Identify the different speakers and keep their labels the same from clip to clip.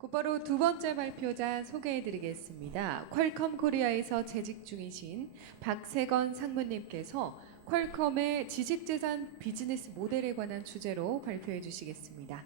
Speaker 1: 곧바로 두 번째 발표자 소개해드리겠습니다. 퀄컴 코리아에서 재직 중이신 박세건 상무님께서 퀄컴의 지식재산 비즈니스 모델에 관한 주제로 발표해 주시겠습니다.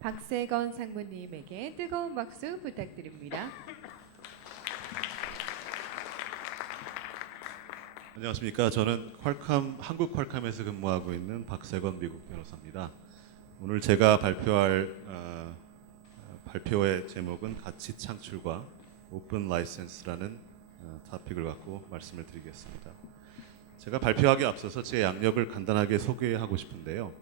Speaker 1: 박세건 상무님에게 뜨거운 박수 부탁드립니다.
Speaker 2: 안녕하십니까. 저는 퀄컴 한국 퀄컴에서 근무하고 있는 박세건 미국 변호사입니다. 오늘 제가 발표할 어, 발표의 제목은 가치 창출과 오픈 라이센스라는 어, 토픽을 갖고 말씀을 드리겠습니다. 제가 발표하기 앞서서 제 양력을 간단하게 소개하고 싶은데요.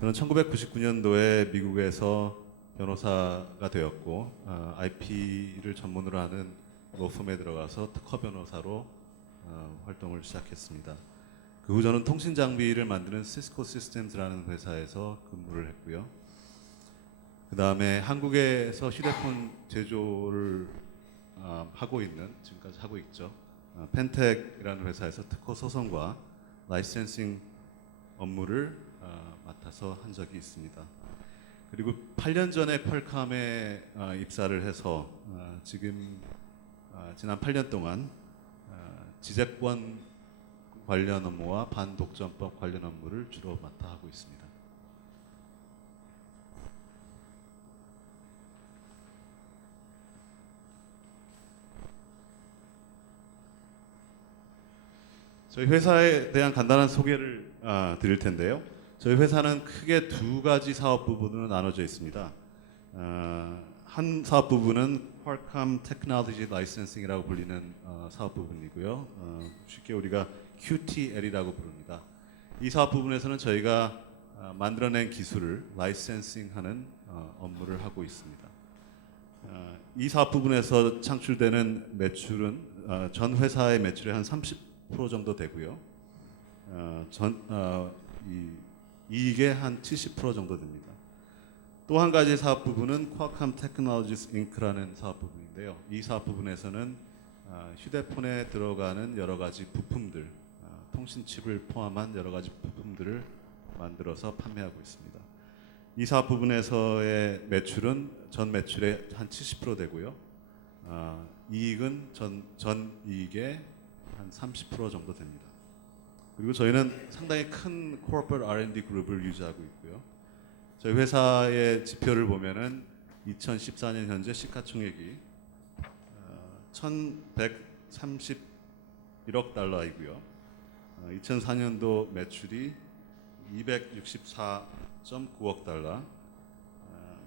Speaker 2: 저는 1999년도에 미국에서 변호사가 되었고 어, IP를 전문으로 하는 로펌에 들어가서 특허 변호사로 어, 활동을 시작했습니다. 그 후 저는 통신 장비를 만드는 시스코 시스템즈라는 회사에서 근무를 했고요. 그 다음에 한국에서 휴대폰 제조를 어, 하고 있는 지금까지 하고 있죠. 어, 펜텍이라는 회사에서 특허 소송과 라이센싱 업무를 어, 맡아서 한 적이 있습니다. 그리고 8년 전에 퀄컴에 어, 입사를 해서 어, 지금 어, 지난 8년 동안 어, 지재권 관련 업무와 반독점법 관련 업무를 주로 맡아 하고 있습니다. 저희 회사에 대한 간단한 소개를 아, 드릴 텐데요. 저희 회사는 크게 두 가지 사업 부분으로 나눠져 있습니다. 아, 한 사업 부분은 Qualcomm Technology Licensing이라고 불리는 어, 사업 부분이고요. 어, 쉽게 우리가 QTL이라고 부릅니다. 이 사업 부분에서는 저희가 어, 만들어낸 기술을 라이센싱하는 어, 업무를 하고 있습니다. 어, 이 사업 부분에서 창출되는 매출은 어, 전 회사의 매출의 한 30% 정도 되고요. 어, 전 어, 이, 이익의 한70% 정도 됩니다. 또 한 가지 사업 부분은 Qualcomm Technologies Inc.라는 사업 부분인데요. 이 사업 부분에서는 아, 휴대폰에 들어가는 여러 가지 부품들, 아, 통신 칩을 포함한 여러 가지 부품들을 만들어서 판매하고 있습니다. 이 사업 부분에서의 매출은 전 매출의 한 70% 되고요. 아, 이익은 전, 전 이익의 한 30% 정도 됩니다. 그리고 저희는 상당히 큰 corporate R&D 그룹을 유지하고 있고요. 저희 회사의 지표를 보면은 2014년 현재 시가총액이 어, 1,131억 달러이고요. 어, 2004년도 매출이 264.9억 달러. 어,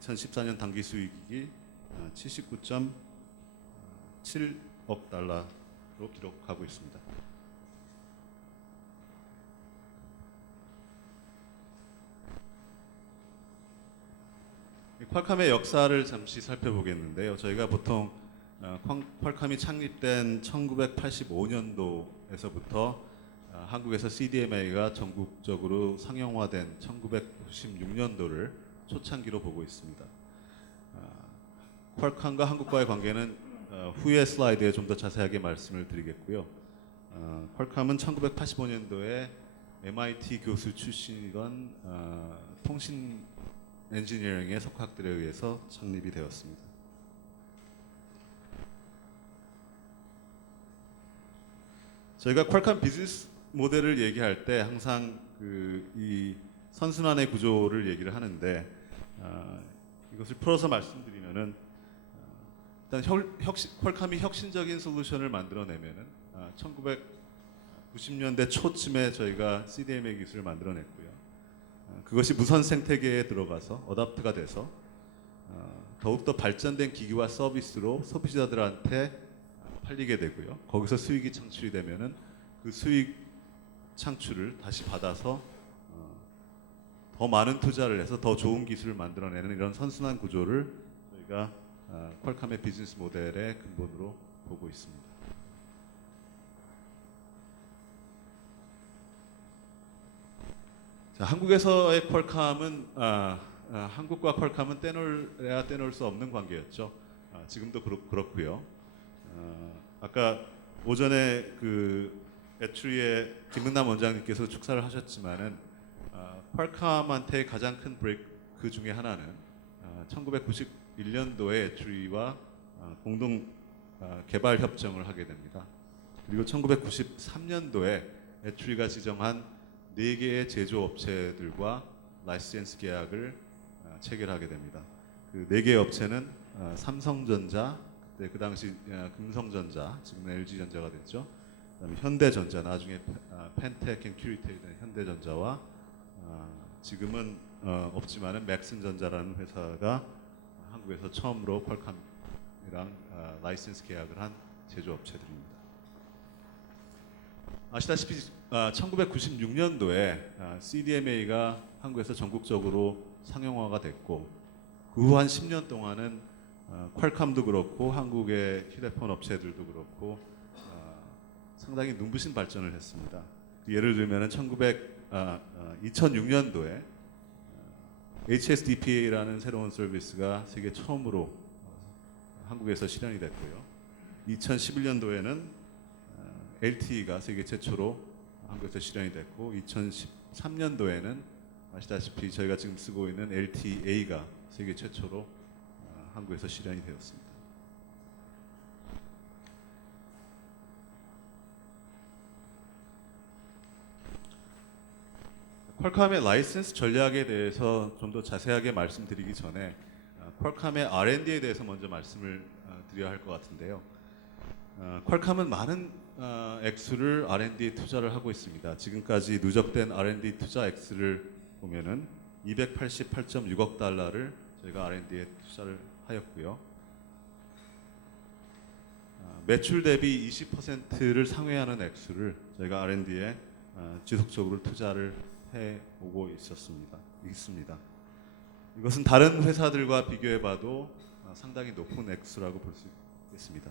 Speaker 2: 2014년 당기 수익이 어, 79.7억 달러 로 기록하고 있습니다. 이 퀄컴의 역사를 잠시 살펴보겠는데요. 저희가 보통 어, 퀄- 퀄컴이 창립된 1985년도에서부터 어, 한국에서 CDMA가 전국적으로 상용화된 1996년도를 초창기로 보고 있습니다. 어, 퀄컴과 한국과의 관계는 어, 후의 슬라이드에 좀 더 자세하게 말씀을 드리겠고요. 어, 퀄컴은 1985년도에 MIT 교수 출신이던 어, 통신 엔지니어링의 석학들에 의해서 창립이 되었습니다. 저희가 퀄컴 비즈니스 모델을 얘기할 때 항상 그 이 선순환의 구조를 얘기를 하는데 어, 이것을 풀어서 말씀드리면은 어, 일단 혁, 혁신, 퀄컴이 혁신적인 솔루션을 만들어내면은 어, 1990년대 초쯤에 저희가 CDMA 기술을 만들어냈고요. 어, 그것이 무선 생태계에 들어가서 어답트가 돼서 어, 더욱더 발전된 기기와 서비스로 소비자들한테 어, 팔리게 되고요. 거기서 수익이 창출이 되면은 그 수익 창출을 다시 받아서 어, 더 많은 투자를 해서 더 좋은 기술을 만들어내는 이런 선순환 구조를 저희가 어, 퀄컴의 비즈니스 모델의 근본으로 보고 있습니다. 자, 한국에서의 퀄컴은 아, 아, 한국과 퀄컴은 떼놓을래야 떼놓을 수 없는 관계였죠. 아, 지금도 그렇, 그렇고요. 아, 아까 오전에 그 애추리의 김은남 원장님께서 축사를 하셨지만은 아, 퀄컴한테 가장 큰 브레이크 중에 하나는 아, 어, 1991년도에 주의와 어, 공동 어, 개발 협정을 하게 됩니다. 그리고 1993년도에 애추리가 지정한 네 개의 제조업체들과 라이센스 계약을 어, 체결하게 됩니다. 그네 개의 업체는 어, 삼성전자, 그 당시 어, 금성전자, 지금 LG전자가 됐죠. 그다음에 현대전자, 나중에 어, 펜텍 앤 큐리테이 된 현대전자와 어, 지금은 어, 없지만은 맥슨전자라는 회사가 한국에서 처음으로 퀄컴이랑 어, 라이센스 계약을 한 제조업체들입니다. 아시다시피 1996년도에 CDMA가 한국에서 전국적으로 상용화가 됐고 그 후 한 10년 동안은 어, 퀄컴도 그렇고 한국의 휴대폰 업체들도 그렇고 어, 상당히 눈부신 발전을 했습니다. 예를 들면 1900, 아, 2006년도에 HSDPA라는 새로운 서비스가 세계 처음으로 어, 한국에서 실현이 됐고요. 2011년도에는 LTE가 세계 최초로 한국에서 실현이 됐고 2013년도에는 아시다시피 저희가 지금 쓰고 있는 LTA가 세계 최초로 어, 한국에서 실현이 되었습니다. 퀄컴의 라이센스 전략에 대해서 좀 더 자세하게 말씀드리기 전에 어, 퀄컴의 R&D에 대해서 먼저 말씀을 어, 드려야 할 것 같은데요. 어, 퀄컴은 많은 어, 액수를 R&D에 투자를 하고 있습니다. 지금까지 누적된 R&D 투자 액수를 보면은 288.6억 달러를 저희가 R&D에 투자를 하였고요. 어, 매출 대비 20%를 상회하는 액수를 저희가 R&D에 어, 지속적으로 투자를 해 오고 있었습니다. 있습니다. 이것은 다른 회사들과 비교해 봐도 어, 상당히 높은 액수라고 볼 수 있습니다.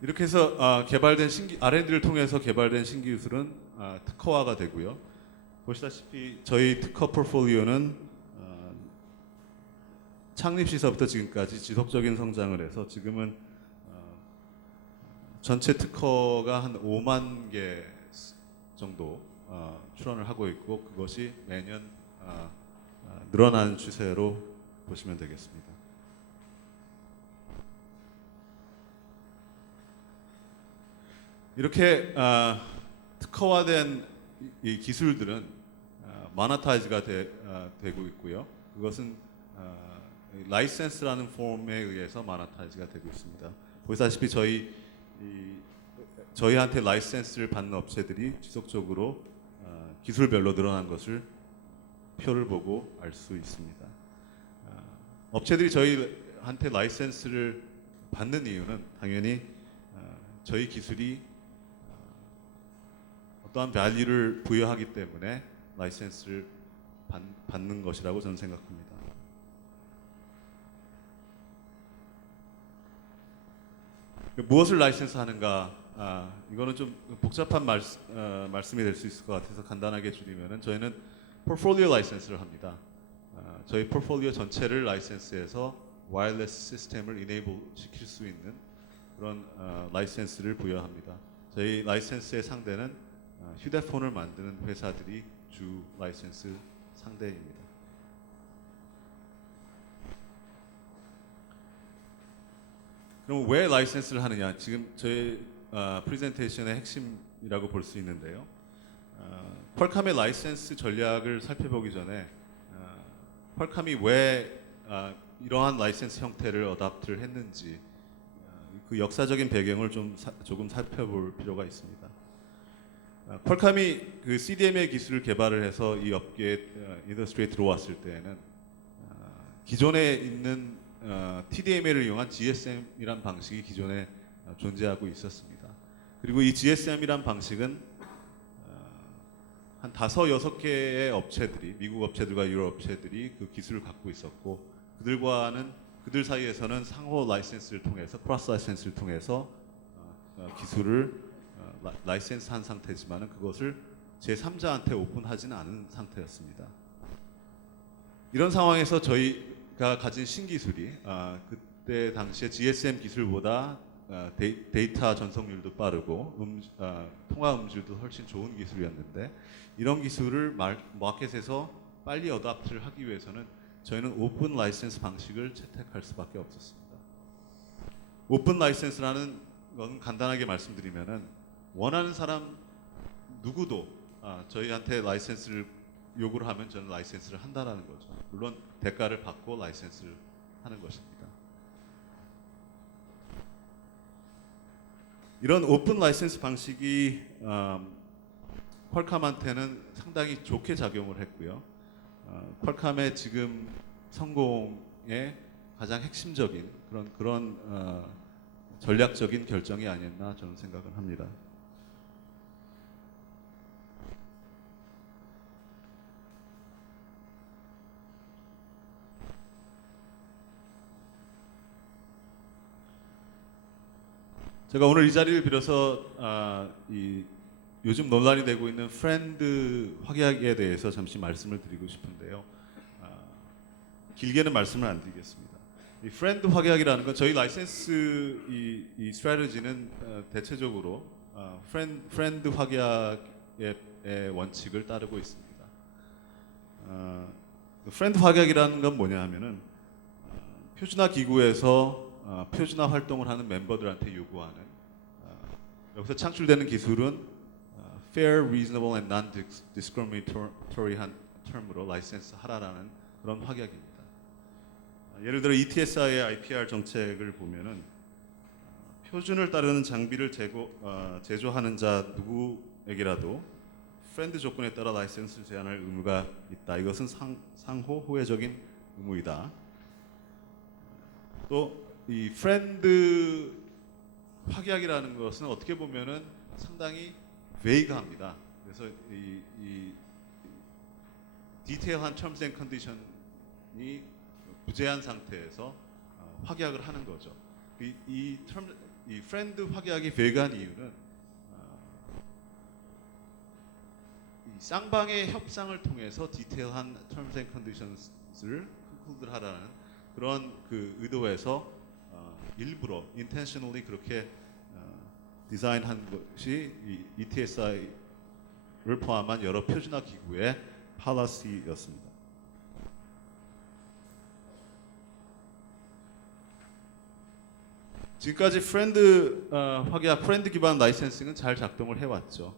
Speaker 2: 이렇게 해서 아, 개발된 신기 R&D를 통해서 개발된 신기 기술은 아, 특허화가 되고요. 보시다시피 저희 특허 포트폴리오는 어, 창립 시서부터 지금까지 지속적인 성장을 해서 지금은 어, 전체 특허가 한 5만 개 정도 어, 출원을 하고 있고 그것이 매년 아, 아, 늘어나는 추세로 보시면 되겠습니다. 이렇게 아, 특허화된 이, 이 기술들은 아, 마나타이즈가 되, 아, 되고 있고요. 그것은 아, 이 라이센스라는 폼에 의해서 마나타이즈가 되고 있습니다. 보시다시피 저희 이, 저희한테 라이센스를 받는 업체들이 지속적으로 아, 기술별로 늘어난 것을 표를 보고 알 수 있습니다. 아, 업체들이 저희한테 라이센스를 받는 이유는 당연히 아, 저희 기술이 어떠한 밸류를 부여하기 때문에 라이센스를 받, 받는 것이라고 저는 생각합니다. 무엇을 라이센스 하는가? 아, 이거는 좀 복잡한 말, 어, 말씀이 될 수 있을 것 같아서 간단하게 줄이면은 저희는 포트폴리오 라이센스를 합니다. 아, 저희 포트폴리오 전체를 라이센스해서 와이어리스 시스템을 이네이블 시킬 수 있는 그런 어, 라이센스를 부여합니다. 저희 라이센스의 상대는 어, 휴대폰을 만드는 회사들이 주 라이센스 상대입니다. 그럼 왜 라이센스를 하느냐? 지금 저희 어, 프레젠테이션의 핵심이라고 볼 수 있는데요. 어, 퀄컴의 라이센스 전략을 살펴보기 전에 어, 퀄컴이 왜 어, 이러한 라이센스 형태를 어답트를 했는지 어, 그 역사적인 배경을 좀 사- 조금 살펴볼 필요가 있습니다. 어, 퀄컴이 그 CDMA 기술을 개발을 해서 이 업계 어, 인더스트리에 들어왔을 때에는 어, 기존에 있는 어, TDMA를 이용한 GSM이란 방식이 기존에 어, 존재하고 있었습니다. 그리고 이 GSM이란 방식은 어, 한 다섯 여섯 개의 업체들이 미국 업체들과 유럽 업체들이 그 기술을 갖고 있었고 그들과는 그들 사이에서는 상호 라이센스를 통해서 크로스 라이센스를 통해서 기술을 어, 라- 라이센스 한 상태지만은 그것을 제 3자한테 오픈하지는 않은 상태였습니다. 이런 상황에서 저희 가 가진 신기술이 아, 그때 당시에 GSM 기술보다 어, 데이, 데이 터 전송률도 빠르고 음, 어, 통화 음질도 훨씬 좋은 기술이었는데 이런 기술을 말, 마켓에서 빨리 어답트를 하기 위해서는 저희는 오픈 라이센스 방식을 채택할 수밖에 없었습니다. 오픈 라이센스라는 건 간단하게 말씀드리면은 원하는 사람 누구도 아, 저희한테 라이센스를 요구를 하면 저는 라이센스를 한다라는 거죠. 물론 대가를 받고 라이센스를 하는 것입니다. 이런 오픈 라이센스 방식이 음, 퀄컴한테는 상당히 좋게 작용을 했고요. 어, 퀄컴의 지금 성공의 가장 핵심적인 그런 그런 어, 전략적인 결정이 아니었나 저는 생각을 합니다. 제가 오늘 이 자리를 빌어서 아, 이 요즘 논란이 되고 있는 프렌드 확약에 대해서 잠시 말씀을 드리고 싶은데요. 아, 길게는 말씀을 안 드리겠습니다. 이 프렌드 확약이라는 건 저희 라이센스 이, 이 스트래티지는 어, 대체적으로 어, 프렌, 프렌드 확약의 의 원칙을 따르고 있습니다. 어, 프렌드 확약이라는 건 뭐냐 하면은 어, 표준화 기구에서 어, 표준화 활동을 하는 멤버들한테 요구하는 어, 여기서 창출되는 기술은 어, fair, reasonable, and non-discriminatory한 term으로 라이센스 하라라는 그런 확약입니다. 어, 예를 들어 ETSI의 IPR 정책을 보면은 어, 표준을 따르는 장비를 제고, 어, 제조하는 자 누구에게라도 프렌드 조건에 따라 라이센스를 제한할 의무가 있다. 이것은 상, 상호 호혜적인 의무이다. 또 이 프렌드 확약이라는 것은 어떻게 보면은 상당히 베이그합니다. 그래서 이, 이 디테일한 terms and condition이 부재한 상태에서 어, 확약을 하는 거죠. 이, 이, term, 이 프렌드 확약이 베이그한 이유는 어, 이 쌍방의 협상을 통해서 디테일한 terms and conditions을 conclude 하라는 그런 그 의도에서 어, 일부러 intentionally 그렇게 어, 디자인한 것이 이 ETSI를 포함한 여러 표준화 기구의 policy였습니다. 지금까지 프렌드 어, 확약, 프렌드 기반 라이센싱은 잘 작동을 해왔죠.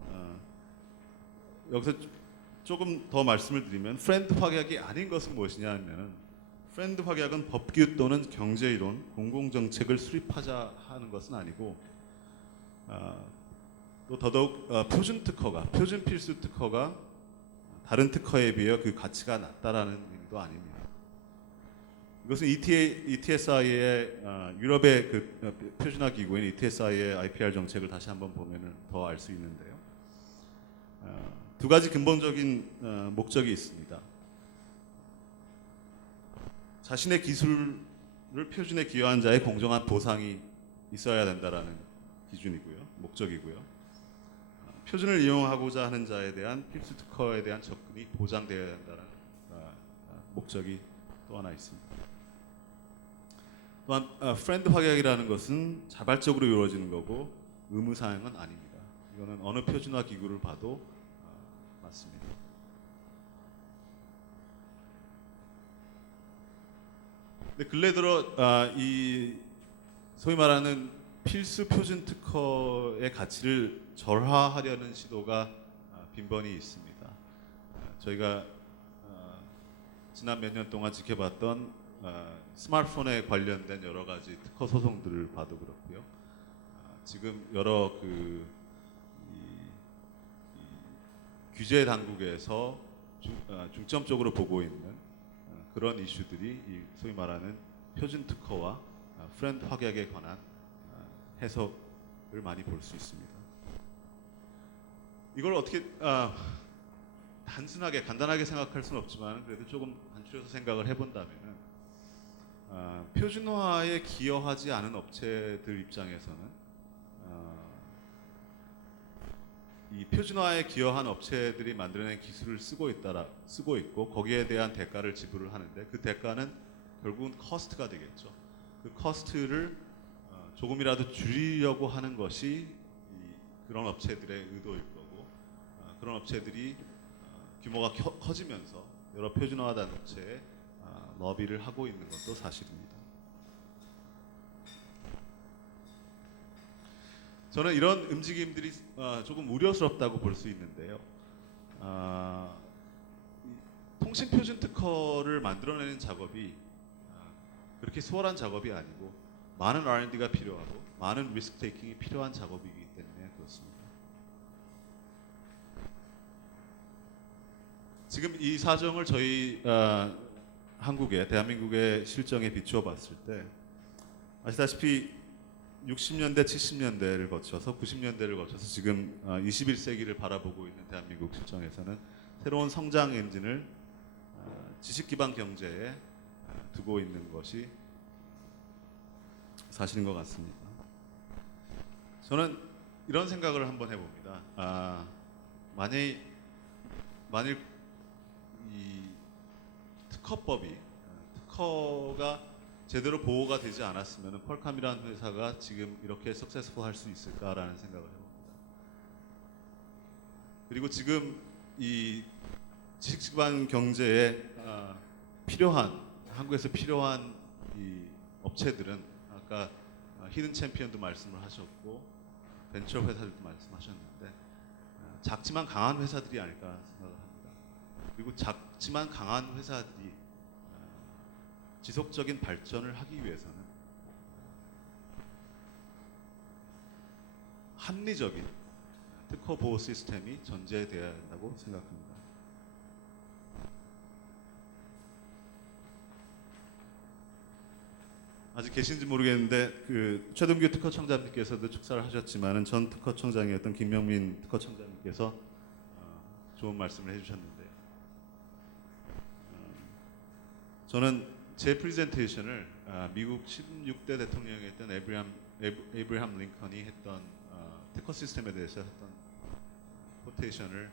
Speaker 2: 어, 여기서 조- 조금 더 말씀을 드리면 프렌드 확약이 아닌 것은 무엇이냐 하면 프렌드 확약은 법규 또는 경제 이론, 공공 정책을 수립하자 하는 것은 아니고 어, 또 더더욱 어, 표준 특허가 표준 필수 특허가 다른 특허에 비해 그 가치가 낮다라는 의미도 아닙니다. 이것은 ETSI의 어, 유럽의 그 어, 표준화 기구인 ETSI의 IPR 정책을 다시 한번 보면은 더알 수 있는데요. 어, 두 가지 근본적인 어, 목적이 있습니다. 자신의 기술을 표준에 기여한 자의 공정한 보상이 있어야 된다라는 기준이고요, 목적이고요. 어, 표준을 이용하고자 하는 자에 대한 필수 특허에 대한 접근이 보장되어야 된다는 어, 어, 목적이 또 하나 있습니다. 또한 어, 프렌드 확약이라는 것은 자발적으로 이루어지는 거고 의무 사항은 아닙니다. 이거는 어느 표준화 기구를 봐도 어, 맞습니다. 근데 근래 들어 아, 이 소위 말하는 필수 표준 특허의 가치를 절하하려는 시도가 아, 빈번히 있습니다. 아, 저희가 아, 지난 몇 년 동안 지켜봤던 아, 스마트폰에 관련된 여러 가지 특허 소송들을 봐도 그렇고요. 아, 지금 여러 그 규제 당국에서 중, 아, 중점적으로 보고 있는 아, 그런 이슈들이 이 소위 말하는 표준 특허와 아, 프렌드 확약에 관한 아, 해석을 많이 볼 수 있습니다. 이걸 어떻게 아, 단순하게 간단하게 생각할 수는 없지만 그래도 조금 단추해서 생각을 해본다면은 아, 표준화에 기여하지 않은 업체들 입장에서는 아, 이 표준화에 기여한 업체들이 만들어낸 기술을 쓰고 있다라 쓰고 있고 거기에 대한 대가를 지불을 하는데 그 대가는 결국은 커스트가 되겠죠. 그 커스트를 어, 조금이라도 줄이려고 하는 것이 이 그런 업체들의 의도일 거고 아, 그런 업체들이 어, 규모가 커, 커지면서 여러 표준화 단체에 아, 러비를 하고 있는 것도 사실입니다. 저는 이런 움직임들이 어, 조금 우려스럽다고 볼 수 있는데요. 아, 이 통신 표준 특허를 만들어내는 작업이 아, 그렇게 수월한 작업이 아니고 많은 R&D가 필요하고 많은 리스크 테이킹이 필요한 작업이기 때문에 그렇습니다. 지금 이 사정을 저희 아, 한국의 대한민국의 실정에 비추어 봤을 때 아시다시피 60년대, 70년대를 거쳐서 90년대를 거쳐서 지금 아, 21세기를 바라보고 있는 대한민국 실정에서는 새로운 성장 엔진을 아, 지식 기반 경제에 아, 두고 있는 것이 사실인 것 같습니다. 저는 이런 생각을 한번 해봅니다. 아, 만일 만일 이 특허법이 아, 특허가 제대로 보호가 되지 않았으면 펄캄이라는 회사가 지금 이렇게 석세스풀 할수 있을까라는 생각을 해봅니다. 그리고 지금 이 지식 기반 경제에 아, 필요한 한국에서 필요한 이 업체들은 아까 아, 히든 챔피언도 말씀을 하셨고 벤처 회사들도 말씀하셨는데 아, 작지만 강한 회사들이 아닐까 생각을 합니다. 그리고 작지만 강한 회사들이 아, 지속적인 발전을 하기 위해서는 합리적인 특허 보호 시스템이 전제되어야 한다고 생각합니다. 아직 계신지 모르겠는데 그 최동규 특허청장님께서도 축사를 하셨지만은 전 특허청장이었던 김명민 특허청장님께서 어, 좋은 말씀을 해주셨는데 어, 저는 제 프리젠테이션을 아, 미국 16대 대통령이었던 에브리함 에브- 에이브리함 링컨이 했던 어, 특허 시스템에 대해서 했던 코테이션을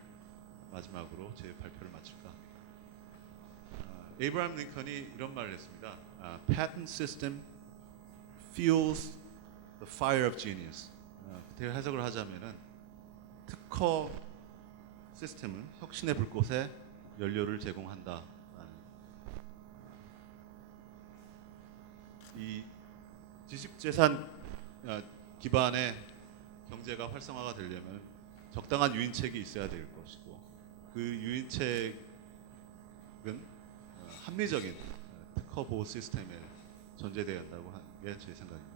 Speaker 2: 마지막으로 제 발표를 마칠까. 아, 에이브리함 링컨이 이런 말을 했습니다. 아, Patent system fuels the fire of genius. 아, 그때 해석을 하자면은 특허 시스템은 혁신의 불꽃에 연료를 제공한다. 이 지식재산 아, 기반의 경제가 활성화가 되려면 적당한 유인책이 있어야 될 것이고 그 유인책은 어, 합리적인 어, 특허 보호 시스템에 전제되어야 한다고 하는 게 제 생각입니다.